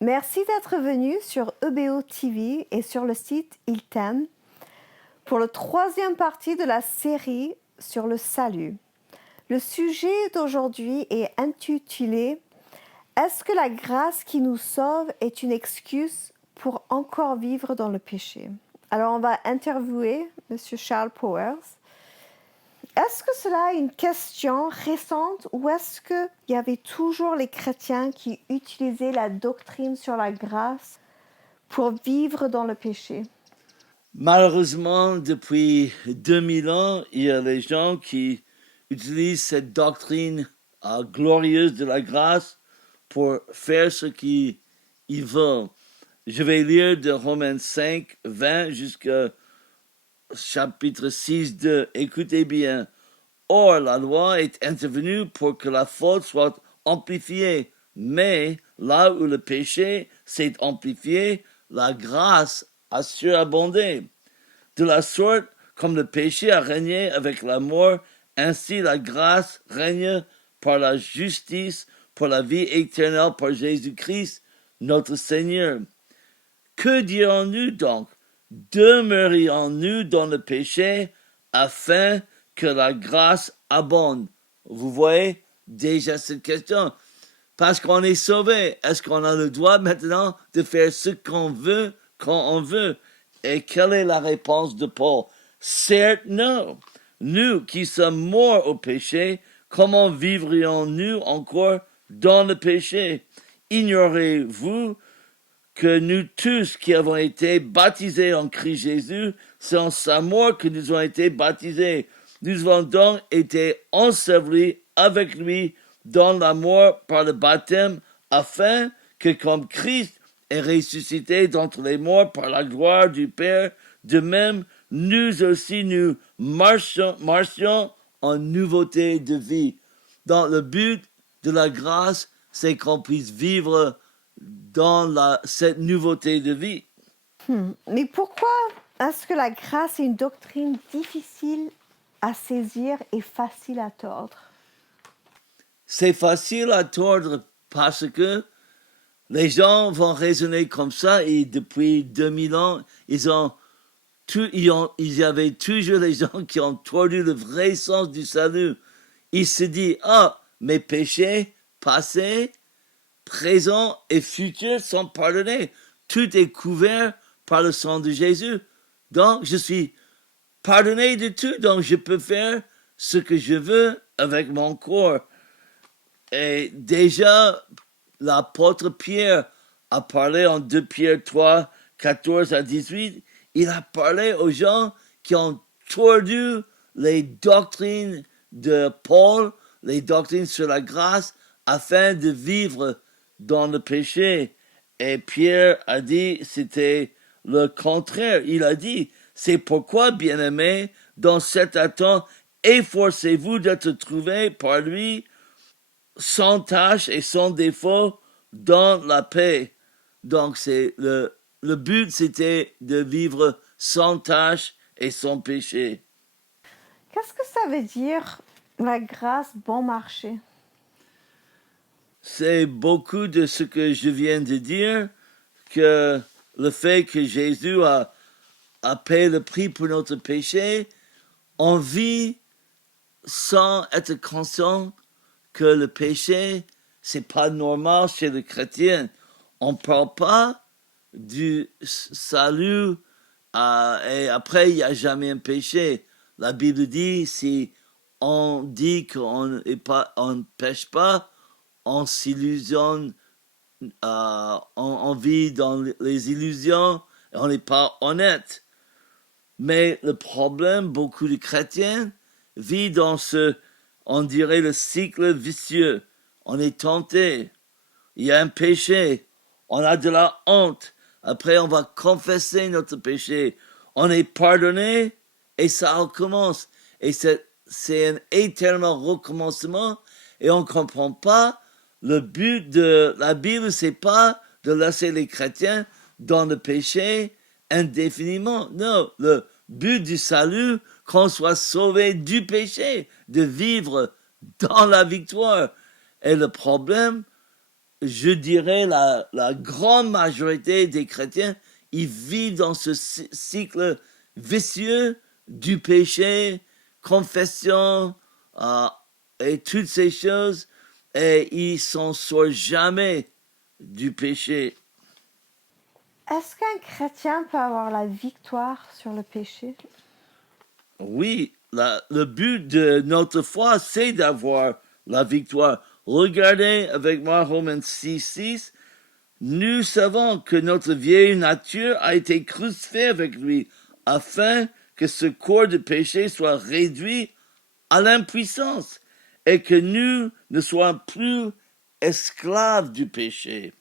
Merci d'être venu sur EBO TV et sur le site Il t'aime pour la troisième partie de la série sur le salut. Le sujet d'aujourd'hui est intitulé « Est-ce que la grâce qui nous sauve est une excuse pour encore vivre dans le péché ?» Alors on va interviewer M. Charles Powers. Est-ce que cela est une question récente ou est-ce qu'il y avait toujours les chrétiens qui utilisaient la doctrine sur la grâce pour vivre dans le péché? Malheureusement, depuis 2000 ans, il y a des gens qui utilisent cette doctrine glorieuse de la grâce pour faire ce qu'ils veulent. Je vais lire de Romains 5, 20 jusqu'à chapitre 6, 2. Écoutez bien. Or, la loi est intervenue pour que la faute soit amplifiée. Mais là où le péché s'est amplifié, la grâce a surabondé. De la sorte, comme le péché a régné avec la mort, ainsi la grâce règne par la justice pour la vie éternelle par Jésus-Christ, notre Seigneur. Que dirons-nous donc? Demeurions-nous dans le péché afin que la grâce abonde? Vous voyez déjà cette question. Parce qu'on est sauvé, est-ce qu'on a le droit maintenant de faire ce qu'on veut quand on veut? Et quelle est la réponse de Paul? Certes, non. Nous qui sommes morts au péché, comment vivrions-nous encore dans le péché? Ignorez-vous que nous tous qui avons été baptisés en Christ Jésus, c'est en sa mort que nous avons été baptisés. Nous avons donc été ensevelis avec lui dans la mort par le baptême, afin que comme Christ est ressuscité d'entre les morts par la gloire du Père, de même, nous aussi nous marchions en nouveauté de vie. Dans le but de la grâce, c'est qu'on puisse vivre dans cette nouveauté de vie. Mais pourquoi est-ce que la grâce est une doctrine difficile à saisir et facile à tordre? C'est facile à tordre parce que les gens vont raisonner comme ça et depuis 2000 ans, il y avait toujours des gens qui ont tordu le vrai sens du salut. Ils se disent, mes péchés passés, présents et futurs sont pardonnés. Tout est couvert par le sang de Jésus. Donc, je suis pardonné de tout, donc je peux faire ce que je veux avec mon corps. Et déjà, l'apôtre Pierre a parlé en 2 Pierre 3, 14 à 18. Il a parlé aux gens qui ont tordu les doctrines de Paul, les doctrines sur la grâce, afin de vivre dans le péché. Et Pierre a dit, c'était le contraire. Il a dit, c'est pourquoi, bien-aimés, dans cet temps, efforcez-vous d'être trouvés par lui sans tâche et sans défaut dans la paix. Donc, le but, c'était de vivre sans tâche et sans péché. Qu'est-ce que ça veut dire la grâce bon marché? C'est beaucoup de ce que je viens de dire, que le fait que Jésus a payé le prix pour notre péché, on vit sans être conscient que le péché, c'est pas normal chez le chrétien. On parle pas du salut et après il n'y a jamais un péché. La Bible dit si on dit qu'on ne pêche pas, on s'illusionne, on vit dans les illusions et on n'est pas honnête. Mais le problème, beaucoup de chrétiens vivent dans on dirait le cycle vicieux. On est tenté, il y a un péché, on a de la honte, après on va confesser notre péché, on est pardonné et ça recommence. Et c'est un éternel recommencement et on ne comprend pas le but de la Bible, c'est pas de laisser les chrétiens dans le péché indéfiniment. Non, le but du salut, qu'on soit sauvé du péché, de vivre dans la victoire. Et le problème, je dirais la grande majorité des chrétiens, ils vivent dans ce cycle vicieux du péché, confession et toutes ces choses, et ils s'en sortent jamais du péché. Est-ce qu'un chrétien peut avoir la victoire sur le péché? Oui, le but de notre foi, c'est d'avoir la victoire. Regardez avec moi Romains 6:6. Nous savons que notre vieille nature a été crucifiée avec lui, afin que ce corps de péché soit réduit à l'impuissance et que nous ne soyons plus esclaves du péché.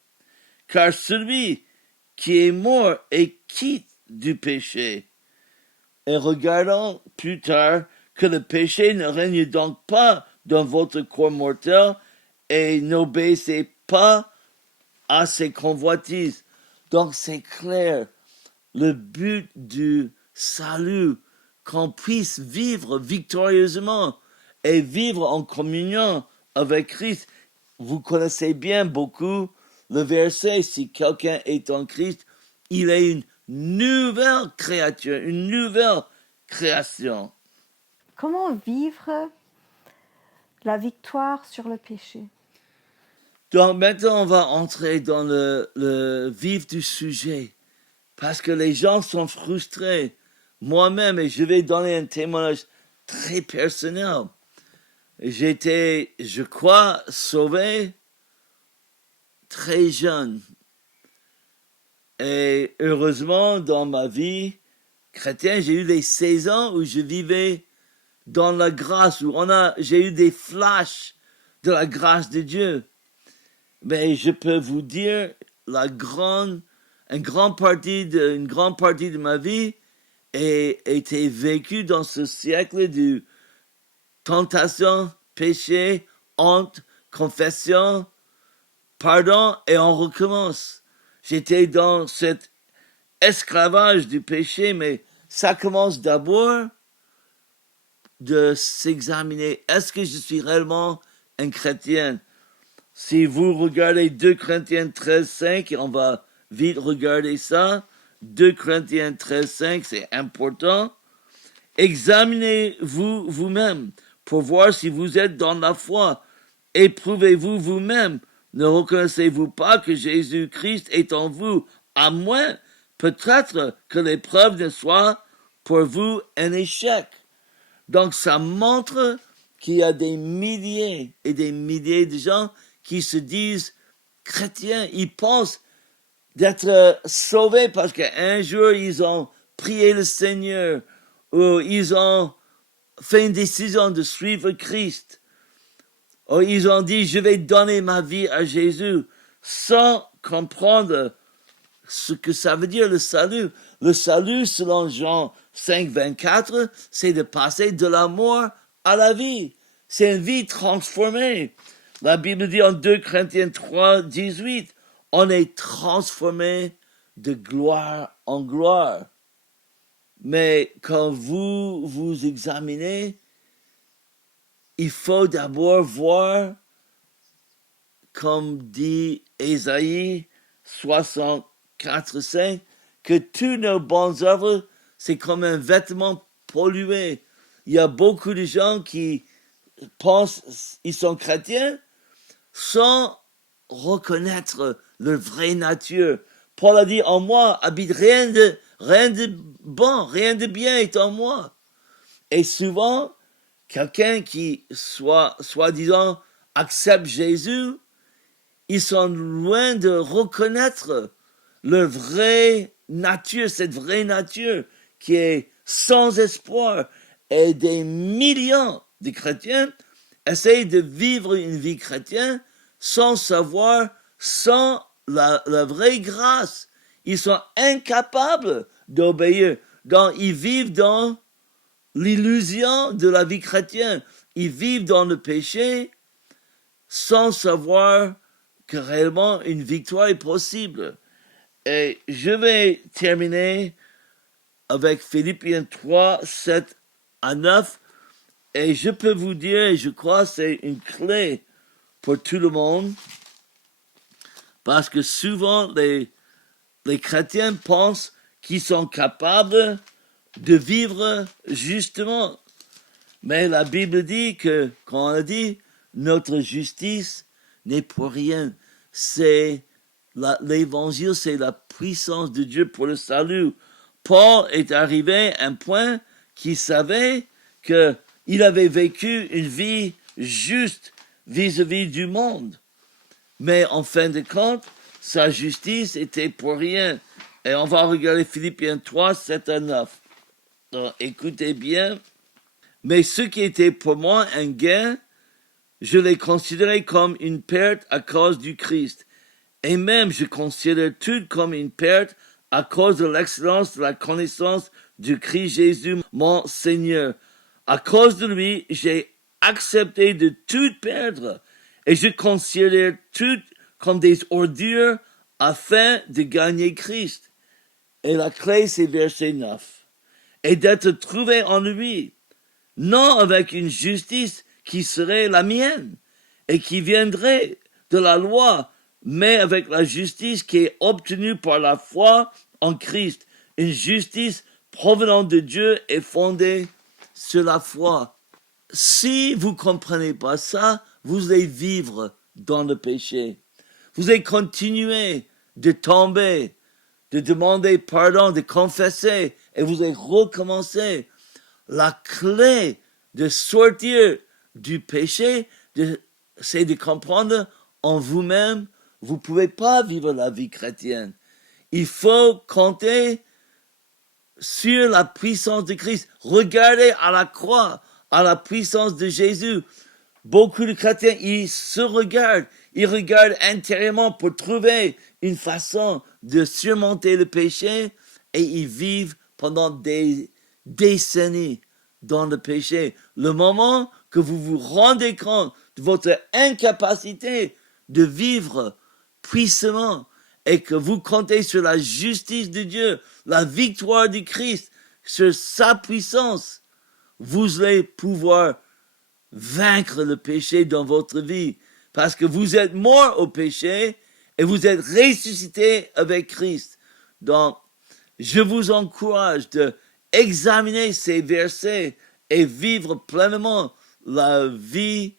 Car celui qui est mort est quitte du péché. Et regardons plus tard que le péché ne règne donc pas dans votre corps mortel et n'obéissez pas à ses convoitises. Donc c'est clair, le but du salut, qu'on puisse vivre victorieusement et vivre en communion avec Christ. Vous connaissez bien beaucoup le verset, si quelqu'un est en Christ, il est une nouvelle créature, une nouvelle création. Comment vivre la victoire sur le péché? Donc maintenant, on va entrer dans le vif du sujet, parce que les gens sont frustrés. Moi-même, et je vais donner un témoignage très personnel, j'étais, je crois, sauvé très jeune. Et heureusement, dans ma vie chrétienne, j'ai eu des saisons où je vivais dans la grâce, où j'ai eu des flashs de la grâce de Dieu. Mais je peux vous dire, une grande partie de ma vie a été vécue dans ce siècle de tentation, péché, honte, confession, pardon, et on recommence. J'étais dans cet esclavage du péché, mais ça commence d'abord de s'examiner. Est-ce que je suis réellement un chrétien? Si vous regardez 2 Corinthiens 13:5, et on va vite regarder ça, 2 Corinthiens 13:5, c'est important. Examinez-vous vous-même pour voir si vous êtes dans la foi. Éprouvez-vous vous-même. Ne reconnaissez-vous pas que Jésus-Christ est en vous, à moins peut-être que l'épreuve ne soit pour vous un échec. Donc ça montre qu'il y a des milliers et des milliers de gens qui se disent chrétiens. Ils pensent d'être sauvés parce qu'un jour ils ont prié le Seigneur ou ils ont fait une décision de suivre Christ. Ou ils ont dit je vais donner ma vie à Jésus sans comprendre ce que ça veut dire le salut. Le salut, selon Jean 5:24, c'est de passer de la mort à la vie. C'est une vie transformée. La Bible dit en 2 Corinthiens 3:18, on est transformé de gloire en gloire. Mais quand vous vous examinez, il faut d'abord voir, comme dit Ésaïe 64:5, que tous nos bonnes œuvres, c'est comme un vêtement pollué. Il y a beaucoup de gens qui pensent ils sont chrétiens sans reconnaître leur vraie nature. Paul a dit, en moi habite rien de bon, rien de bien est en moi. Et souvent, quelqu'un qui soi-disant accepte Jésus, ils sont loin de reconnaître leur vraie nature, cette vraie nature qui est sans espoir. Et des millions de chrétiens essayent de vivre une vie chrétienne sans savoir, sans la vraie grâce. Ils sont incapables d'obéir. Donc, ils vivent dans l'illusion de la vie chrétienne. Ils vivent dans le péché sans savoir que réellement une victoire est possible. Et je vais terminer avec Philippiens 3:7-9. Et je peux vous dire, et je crois que c'est une clé pour tout le monde. Parce que souvent, les chrétiens pensent qu'ils sont capables de vivre justement. Mais la Bible dit que, quand on a dit, notre justice n'est pour rien. C'est l'évangile, c'est la puissance de Dieu pour le salut. Paul est arrivé à un point qu'il savait qu'il avait vécu une vie juste vis-à-vis du monde. Mais en fin de compte, sa justice était pour rien. Et on va regarder Philippiens 3, 7 à 9. Donc, écoutez bien. Mais ce qui était pour moi un gain, je l'ai considéré comme une perte à cause du Christ. Et même je considère tout comme une perte à cause de l'excellence de la connaissance du Christ Jésus, mon Seigneur. À cause de lui, j'ai accepté de tout perdre et je considère tout comme des ordures afin de gagner Christ. Et la clé, c'est verset 9. Et d'être trouvé en lui, non avec une justice qui serait la mienne et qui viendrait de la loi, mais avec la justice qui est obtenue par la foi en Christ, une justice provenant de Dieu et fondée sur la foi. Si vous ne comprenez pas ça, vous allez vivre dans le péché. Vous allez continuer de tomber, de demander pardon, de confesser, et vous allez recommencer. La clé de sortir du péché, c'est de comprendre en vous-même, vous ne pouvez pas vivre la vie chrétienne. Il faut compter sur la puissance de Christ. Regardez à la croix, à la puissance de Jésus. Beaucoup de chrétiens, ils se regardent, ils regardent intérieurement pour trouver une façon de surmonter le péché et ils vivent pendant des décennies dans le péché. Le moment que vous vous rendez compte de votre incapacité de vivre puissamment et que vous comptez sur la justice de Dieu, la victoire du Christ, sur sa puissance, vous allez pouvoir vaincre le péché dans votre vie parce que vous êtes mort au péché et vous êtes ressuscité avec Christ. Donc, je vous encourage de examiner ces versets et vivre pleinement la vie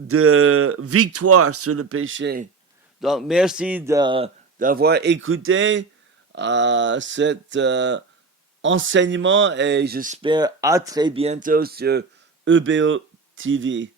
de victoire sur le péché. Donc, merci d'avoir écouté cet enseignement et j'espère à très bientôt sur EBO TV.